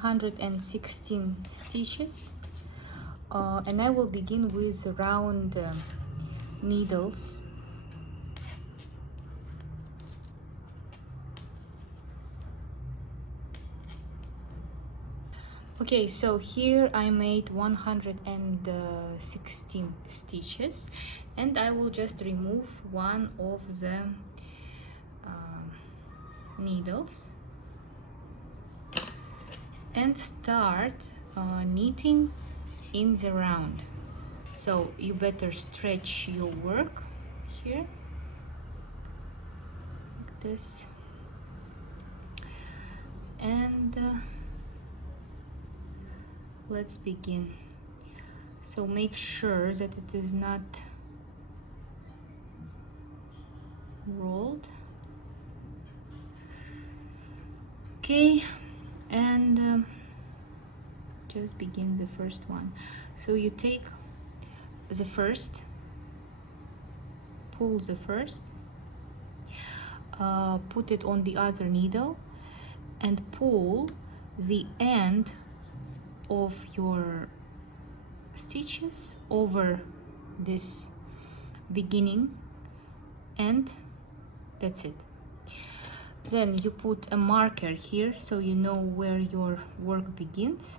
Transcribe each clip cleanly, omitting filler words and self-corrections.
116 stitches, and I will begin with round needles. Okay, so here I made 116 stitches, and I will just remove one of the needles and start knitting in the round. So you better stretch your work here like this, and let's begin. So make sure that it is not rolled. Okay, and just begin the first one. So you take the first, pull the first, put it on the other needle and pull the end of your stitches over this beginning, and that's it. Then you put a marker here so you know where your work begins,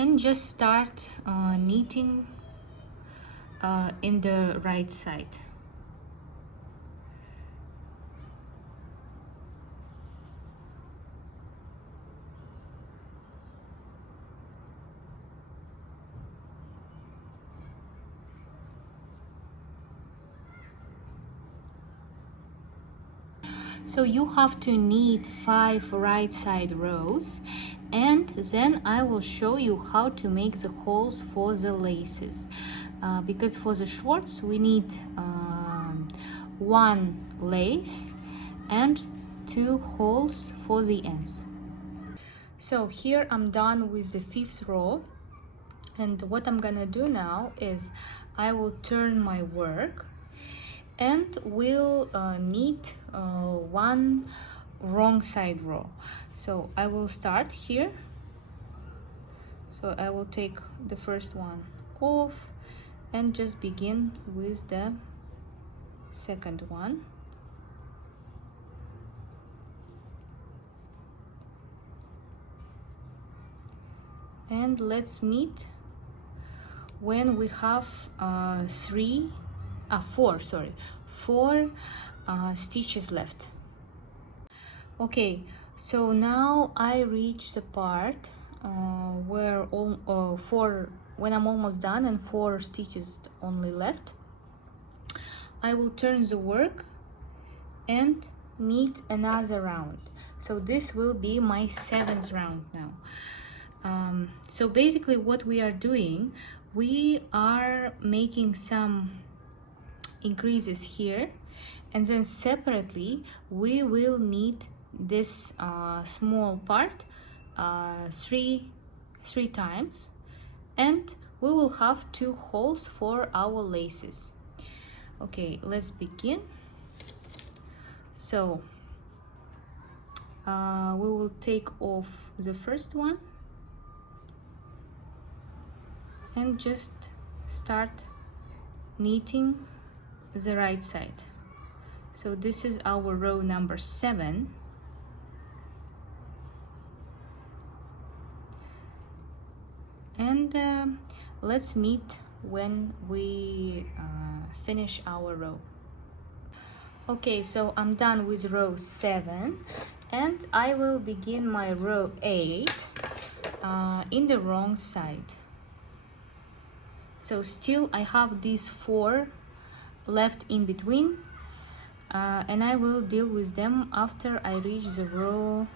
and just start knitting in the right side. So you have to knit 5 right side rows, and then I will show you how to make the holes for the laces, because for the shorts we need 1 lace and 2 holes for the ends. So here I'm done with the 5th row, and what I'm gonna do now is I will turn my work and we'll knit 1 wrong side row. So I will start here. So I will take the first one off and just begin with the second one. And let's knit when we have 4 stitches left. Okay, so now I reach the part where when I'm almost done and 4 stitches only left. I will turn the work and knit another round. So this will be my 7th round now. So basically what we are doing, we are making some increases here, and then separately we will knit this small part 3 times, and we will have 2 holes for our laces. Okay, let's begin. So we will take off the first one and just start knitting the right side. So this is our row number 7, and let's meet when we finish our row. Okay, so I'm done with row 7, and I will begin my row 8 in the wrong side. So still I have these 4 left in between, and I will deal with them after I reach the row,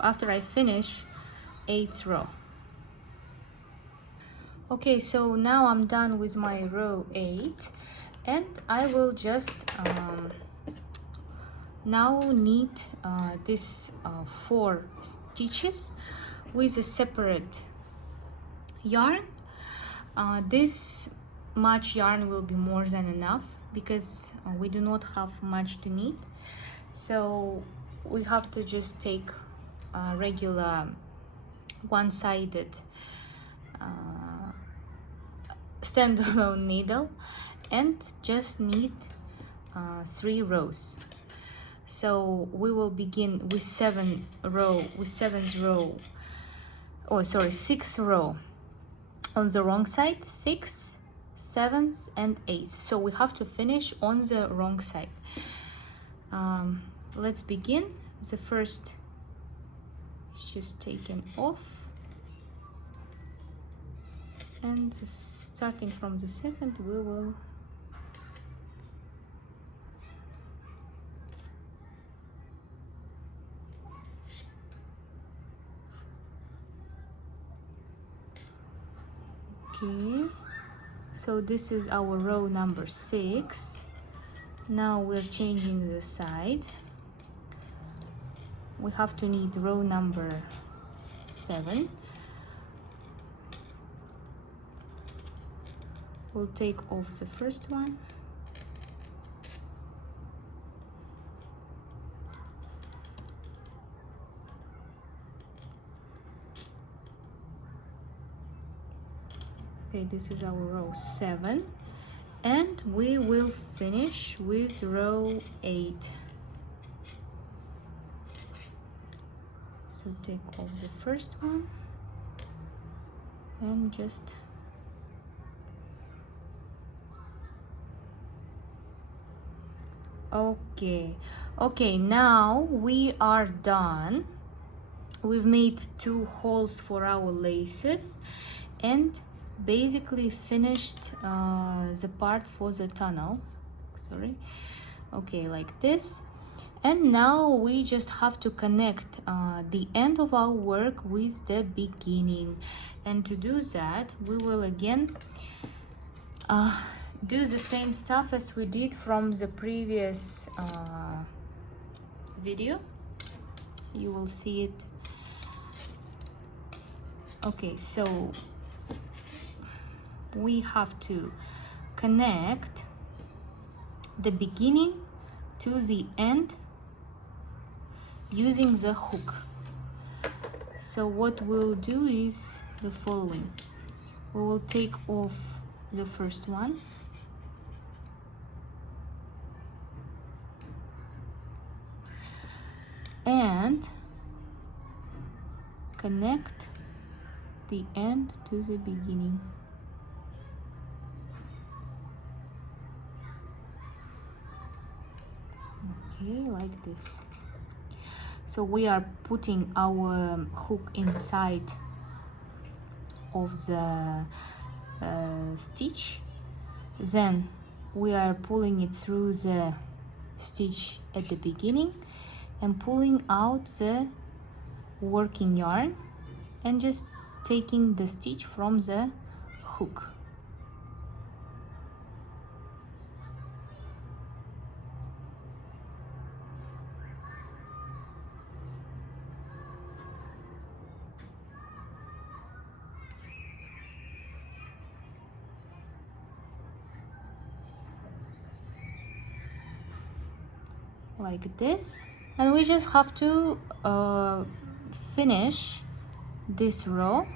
after I finish 8th row. Okay, so now I'm done with my row 8, and I will just now knit this 4 stitches with a separate yarn. This much yarn will be more than enough because we do not have much to knit, so we have to just take regular one-sided standalone needle, and just need 3 rows. So we will begin with 6th row on the wrong side, 6th, 7th and 8th. So we have to finish on the wrong side. Let's begin. The first is just taken off, and starting from the second we will okay. So this is our row number 6. Now we're changing the side. We have to need row number 7. We'll take off the first one. Okay, this is our row 7, and we will finish with row 8. So take off the first one and just okay, now we are done. We've made 2 holes for our laces and basically finished the part for the tunnel. Okay, like this. And now we just have to connect the end of our work with the beginning, and to do that we will again do the same stuff as we did from the previous video. You will see it. Okay, so we have to connect the beginning to the end using the hook. So what we'll do is the following. We will take off the first one, and connect the end to the beginning. Okay, like this. So we are putting our hook inside of the stitch, then we are pulling it through the stitch at the beginning and pulling out the working yarn and just taking the stitch from the hook. Like this, and we just have to finish this row,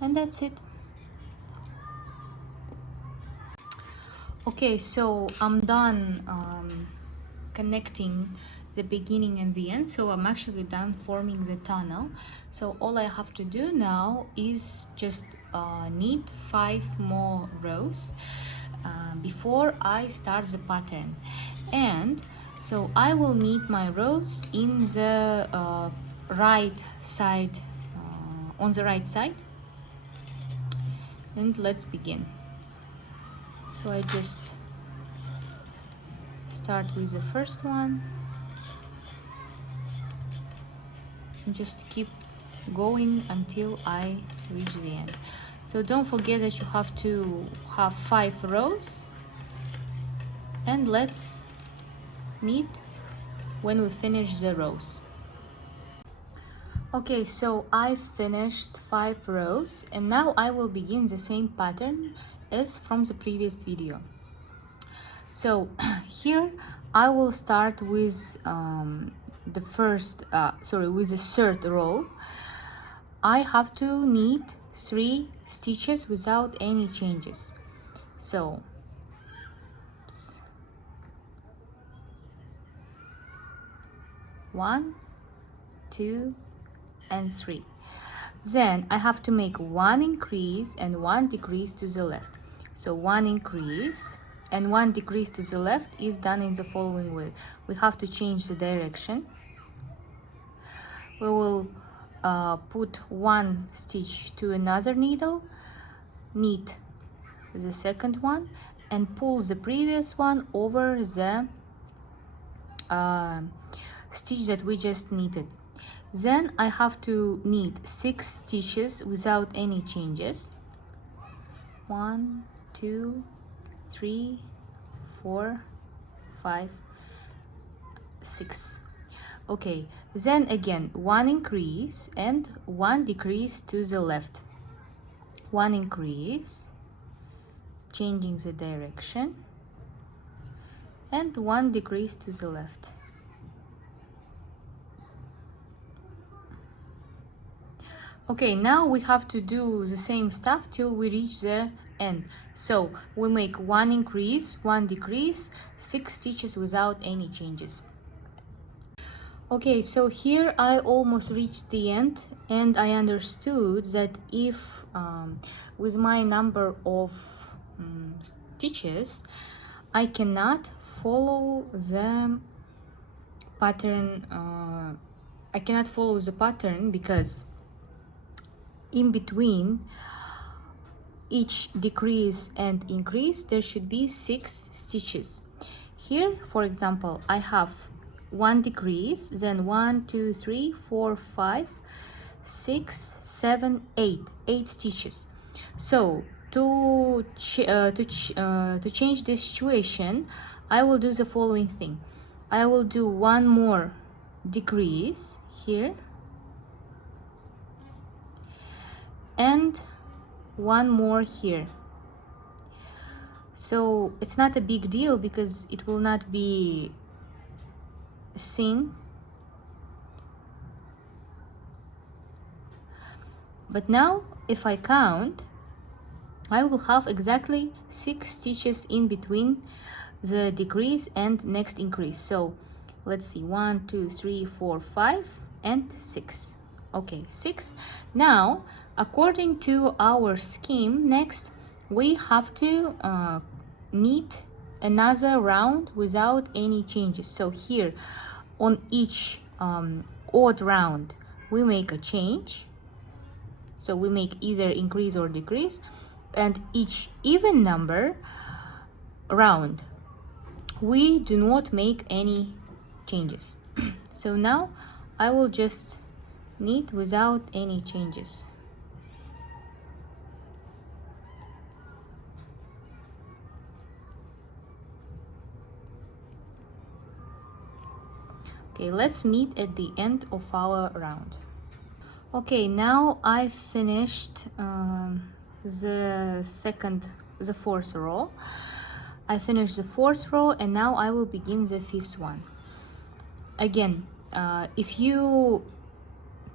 and that's it. Okay, so I'm done connecting the beginning and the end, so I'm actually done forming the tunnel. So all I have to do now is just knit 5 more rows before I start the pattern. And so I will knit my rows in the right side, on the right side, and let's begin. So I just start with the first one and just keep going until I reach the end. So don't forget that you have to have 5 rows, and let's knit when we finish the rows. Okay, so I finished 5 rows, and now I will begin the same pattern as from the previous video. So here I will start with the first with the third row, I have to knit 3 stitches without any changes. So 1, 2, and 3. Then I have to make 1 increase and 1 decrease to the left. So 1 increase and 1 decrease to the left is done in the following way. We have to change the direction. We will put 1 stitch to another needle, knit the second one, and pull the previous one over the stitch that we just knitted. Then I have to knit 6 stitches without any changes. 1, 2, 3, 4, 5, 6. Okay, then again 1 increase and 1 decrease to the left. 1 increase, changing the direction, and 1 decrease to the left. Okay, now we have to do the same stuff till we reach the end. So we make 1 increase, 1 decrease, 6 stitches without any changes. Okay, so here I almost reached the end, and I understood that if with my number of stitches I cannot follow the pattern, because in between each decrease and increase there should be 6 stitches. Here, for example, I have 1 decrease, then 1, 2, 3, 4, 5, 6, 7, 8 stitches. So to change this situation, I will do the following thing. I will do 1 more decrease here and 1 more here. So it's not a big deal because it will not be seen. But now if I count, I will have exactly 6 stitches in between the decrease and next increase. So let's see, 1, 2, 3, 4, 5, and 6. Okay, 6. Now according to our scheme, next we have to knit another round without any changes. So here on each odd round we make a change, so we make either increase or decrease, and each even number round we do not make any changes. So now I will just knit without any changes. Okay, let's meet at the end of our round. Okay, now I finished the fourth row. I finished the 4th row, and now I will begin the 5th one. Again, if you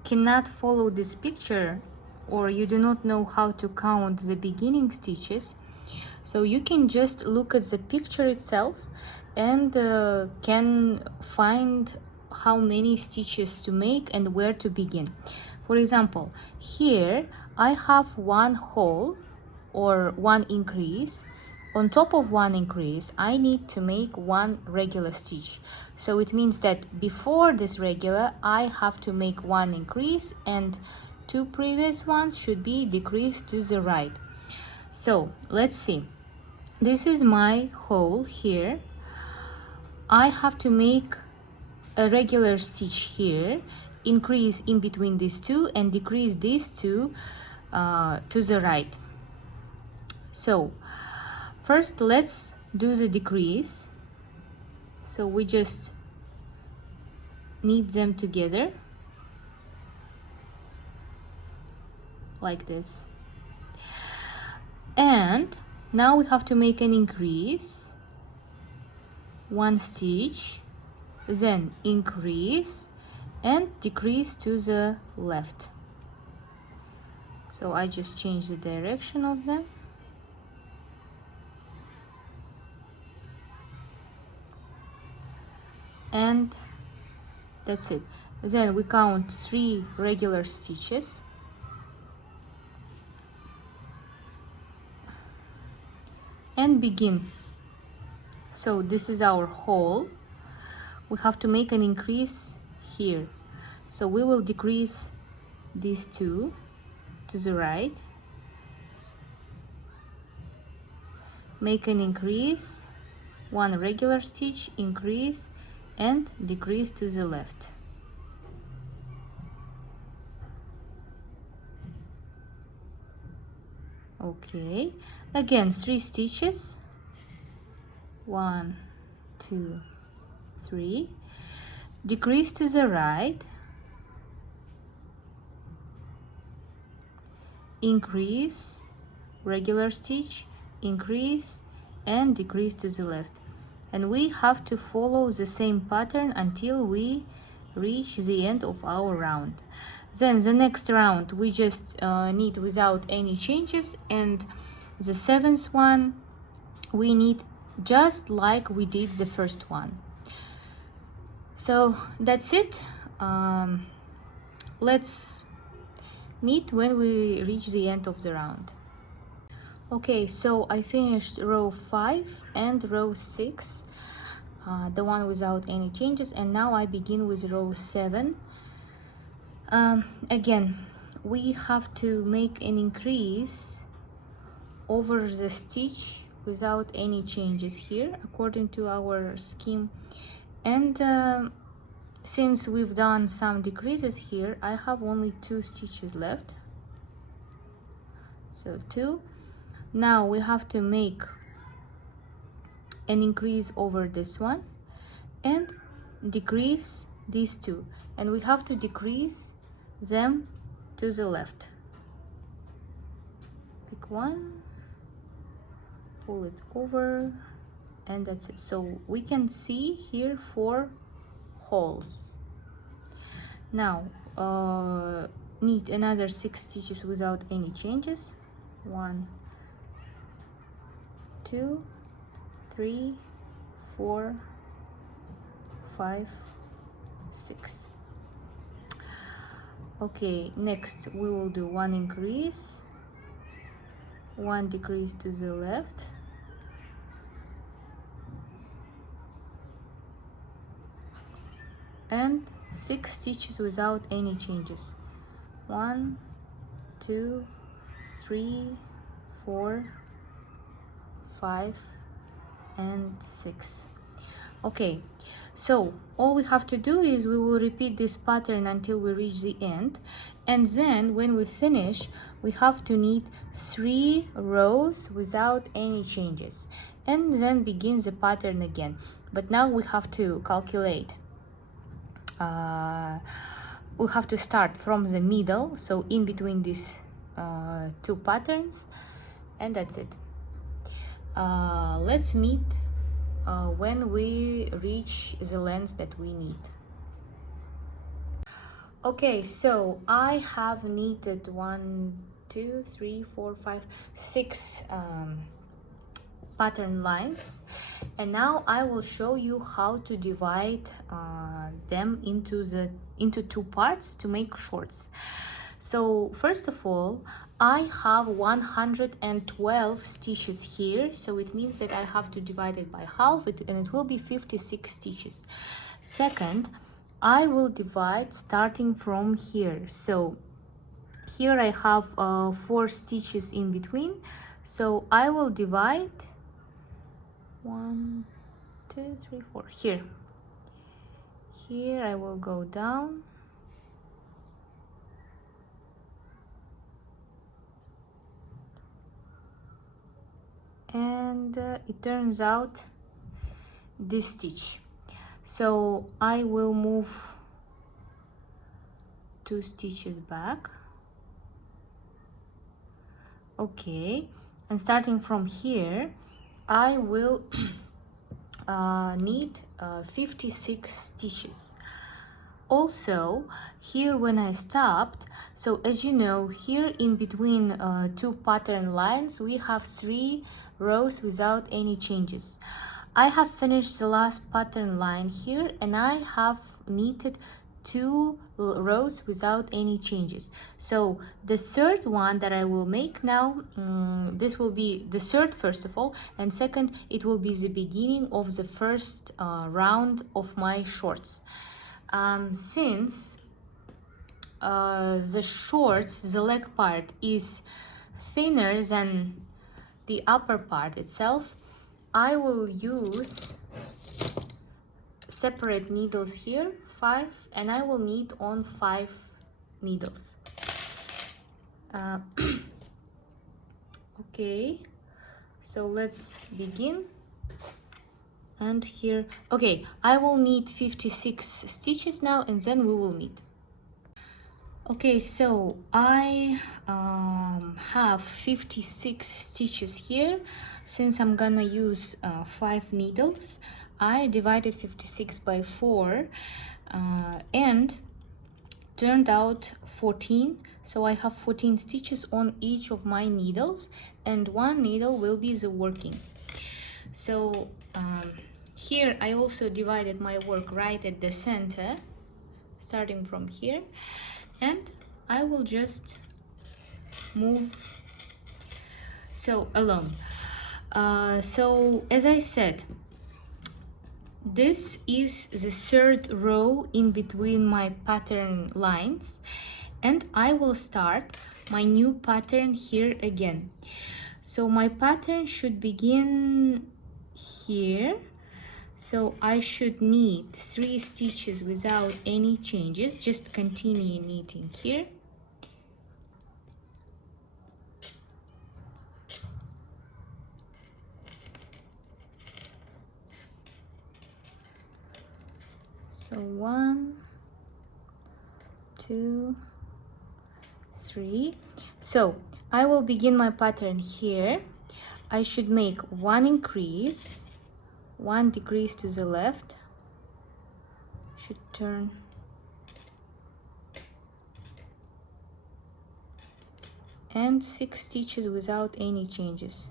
cannot follow this picture or you do not know how to count the beginning stitches, so you can just look at the picture itself and can find how many stitches to make and where to begin. For example, here I have 1 hole or 1 increase. On top of 1 increase, I need to make 1 regular stitch. So it means that before this regular, I have to make 1 increase, and 2 previous ones should be decreased to the right. So let's see. This is my hole here. I have to make a regular stitch here, increase in between these 2, and decrease these 2 to the right. So first let's do the decrease. So we just knit them together like this, and now we have to make an increase, 1 stitch, then increase and decrease to the left. So I just change the direction of them. And that's it. Then we count 3 regular stitches. And begin. So this is our hole. We have to make an increase here. So we will decrease these 2 to the right. Make an increase, 1 regular stitch, increase and decrease to the left. Okay, again 3 stitches, 1, 2, 3, decrease to the right, increase, regular stitch, increase and decrease to the left. And we have to follow the same pattern until we reach the end of our round. Then the next round we just knit without any changes, and the 7th one we knit just like we did the first one. So that's it. Let's meet when we reach the end of the round. Okay, so I finished row 5 and row 6, the one without any changes, and now I begin with row 7. Again, we have to make an increase over the stitch without any changes here according to our scheme. And since we've done some decreases here, I have only 2 stitches left. So 2. Now we have to make an increase over this one and decrease these 2, and we have to decrease them to the left. Pick one, pull it over, and that's it. So we can see here 4 holes. Now knit another 6 stitches without any changes. 1, 2, 3, 4, 5, 6. Okay, next we will do 1 increase, 1 decrease to the left, and 6 stitches without any changes. 1, 2, 3, 4, 5, and 6. Okay, so all we have to do is we will repeat this pattern until we reach the end, and then when we finish we have to knit 3 rows without any changes, and then begin the pattern again. But now we have to calculate. We have to start from the middle, so in between these 2 patterns, and that's it. Let's meet when we reach the length that we need. Okay, so I have knitted 1, 2, 3, 4, 5, 6 pattern lines, and now I will show you how to divide them into 2 parts to make shorts. So first of all, I have 112 stitches here, so it means that I have to divide it by half, and it will be 56 stitches. Second, I will divide starting from here. So here I have 4 stitches in between, so I will divide 1, 2, 3, 4 here. Here I will go down, and it turns out this stitch. So I will move 2 stitches back. Okay, and starting from here I will knit 56 stitches. Also here when I stopped, so as you know, here in between two pattern lines we have 3 rows without any changes. I have finished the last pattern line here and I have knitted 2 rows without any changes. So the third one that I will make now, this will be the third first of all, and second it will be the beginning of the first round of my shorts. Since the shorts, the leg part is thinner than the upper part itself, I will use separate needles here, 5, and I will knit on 5 needles. Okay, so let's begin. And here, okay, I will knit 56 stitches now and then we will knit. Okay, so I have 56 stitches here. Since I'm gonna use 5 needles, I divided 56 by 4 and turned out 14. So I have 14 stitches on each of my needles and 1 needle will be the working. So here I also divided my work right at the center, starting from here, and I will just move so along. So as I said, this is the third row in between my pattern lines, and I will start my new pattern here again. So my pattern should begin here, so I should knit 3 stitches without any changes, just continue knitting here. So 1, 2, 3. So I will begin my pattern here. I should make 1 increase, 1 decrease to the left, should turn, and 6 stitches without any changes.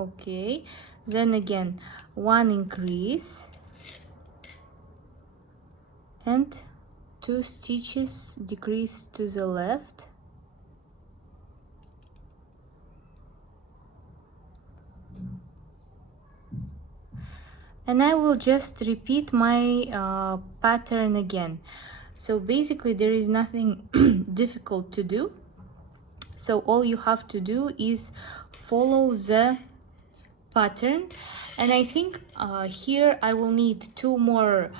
Okay, then again 1 increase and 2 stitches decrease to the left, and I will just repeat my pattern again. So basically there is nothing difficult to do, so all you have to do is follow the pattern. And I think here I will need 2 more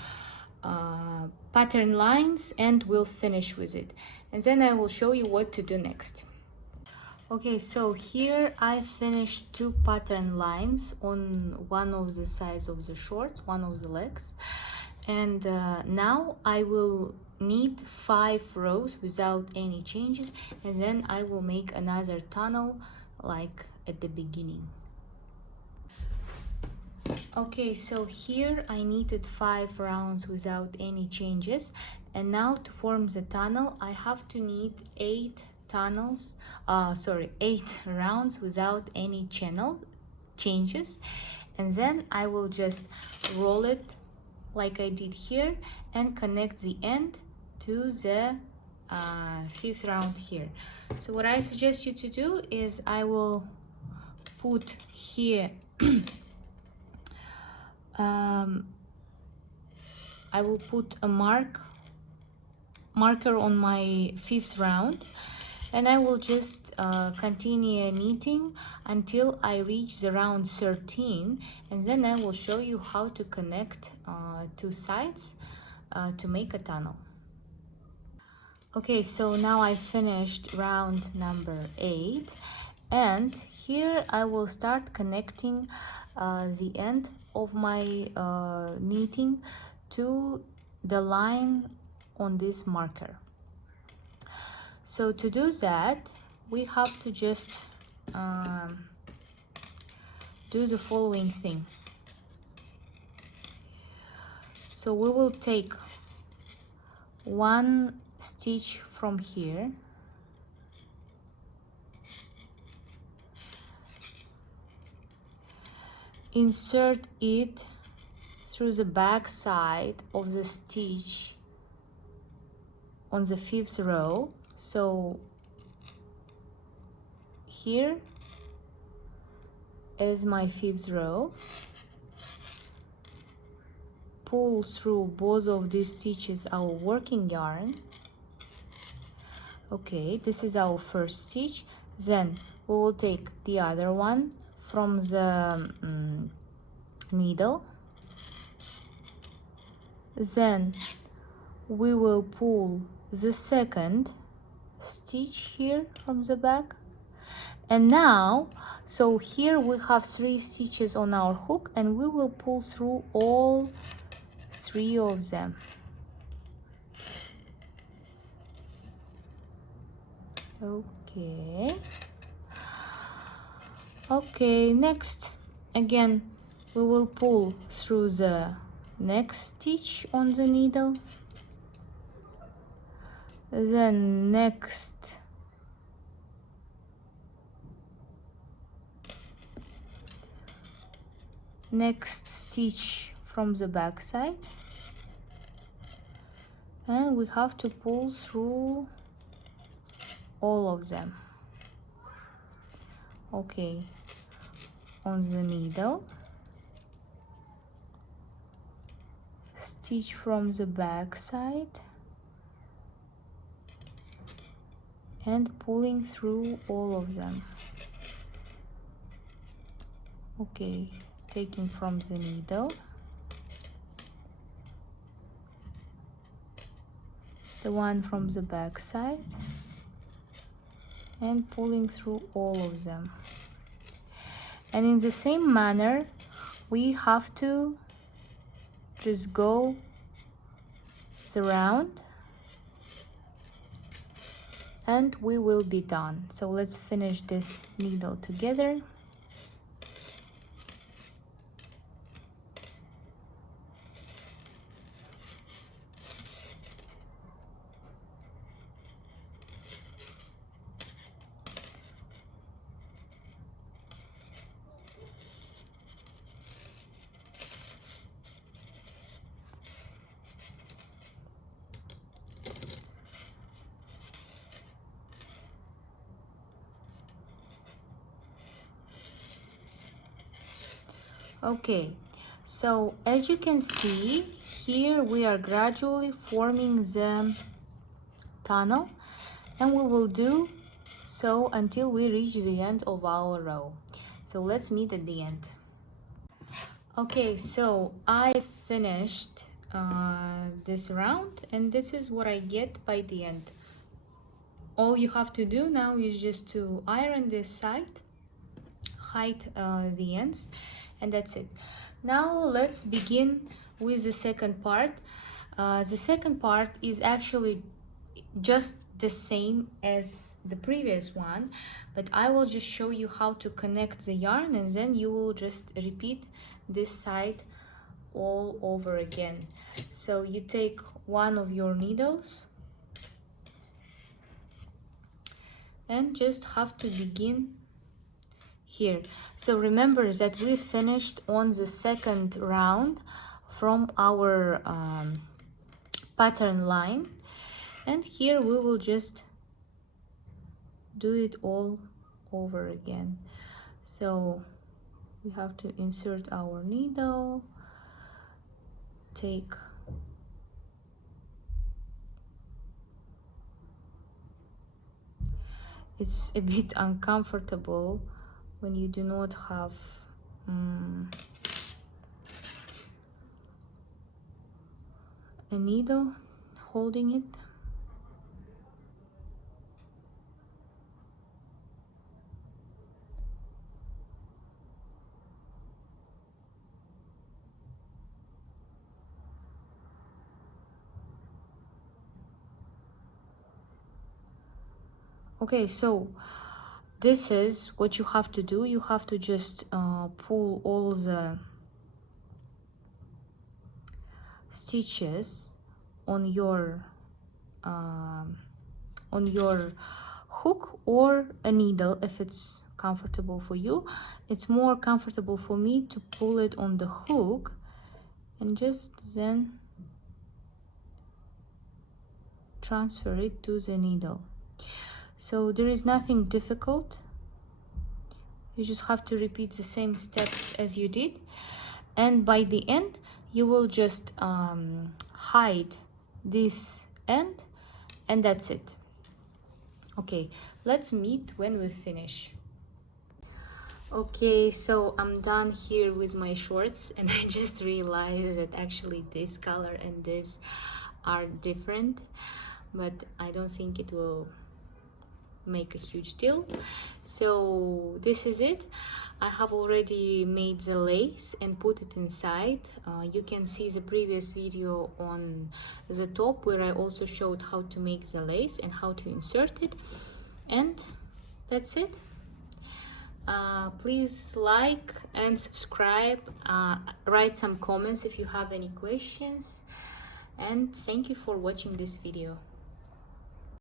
pattern lines and we'll finish with it, and then I will show you what to do next. Okay, so here I finished 2 pattern lines on one of the sides of the shorts, one of the legs, and now I will knit 5 rows without any changes, and then I will make another tunnel like at the beginning. Okay, so here I knitted 5 rounds without any changes, and now to form the tunnel I have to knit 8 rounds without any channel changes, and then I will just roll it like I did here and connect the end to the 5th round here. So what I suggest you to do is I will put here I will put a marker on my 5th round, and I will just continue knitting until I reach the round 13, and then I will show you how to connect 2 sides to make a tunnel. Okay, so now I finished round number 8, and here I will start connecting the end of my knitting to the line on this marker. So to do that, we have to just do the following thing. So we will take one stitch from here, insert it through the back side of the stitch on the 5th row. So here is my 5th row. Pull through both of these stitches our working yarn. Okay, this is our first stitch. Then we will take the other one from the needle. Then we will pull the second stitch here from the back. And now, so here we have 3 stitches on our hook, and we will pull through all 3 of them. Okay, next again we will pull through the next stitch on the needle, then next stitch from the back side, and we have to pull through all of them. Okay, on the needle, stitch from the back side, and pulling through all of them. Okay, taking from the needle, the one from the back side, and pulling through all of them. And in the same manner, we have to just go the round, and we will be done. So let's finish this needle together. Okay, so as you can see here, we are gradually forming the tunnel, and we will do so until we reach the end of our row. So let's meet at the end. Okay, so I finished this round, and this is what I get by the end. All you have to do now is just to iron this side, hide the ends, and that's it. Now let's begin with the second part. The second part is actually just the same as the previous one, but I will just show you how to connect the yarn, and then you will just repeat this side all over again. So you take one of your needles and just have to begin here. So remember that we finished on the second round from our pattern line, and here we will just do it all over again. So we have to insert our needle, take it's a bit uncomfortable when you do not have a needle holding it. Okay, so this is what you have to do. You have to just pull all the stitches on your um, hook or a needle if it's comfortable for you. It's more comfortable for me to pull it on the hook and just then transfer it to the needle. So there is nothing difficult. You just have to repeat the same steps as you did, and by the end you will just hide this end, and that's it. Okay, let's meet when we finish. Okay, so I'm done here with my shorts, and I just realized that actually this color and this are different, but I don't think it will make a huge deal. So this is it. I have already made the lace and put it inside. You can see the previous video on the top where I also showed how to make the lace and how to insert it, and that's it. Please like and subscribe, write some comments if you have any questions, and thank you for watching this video.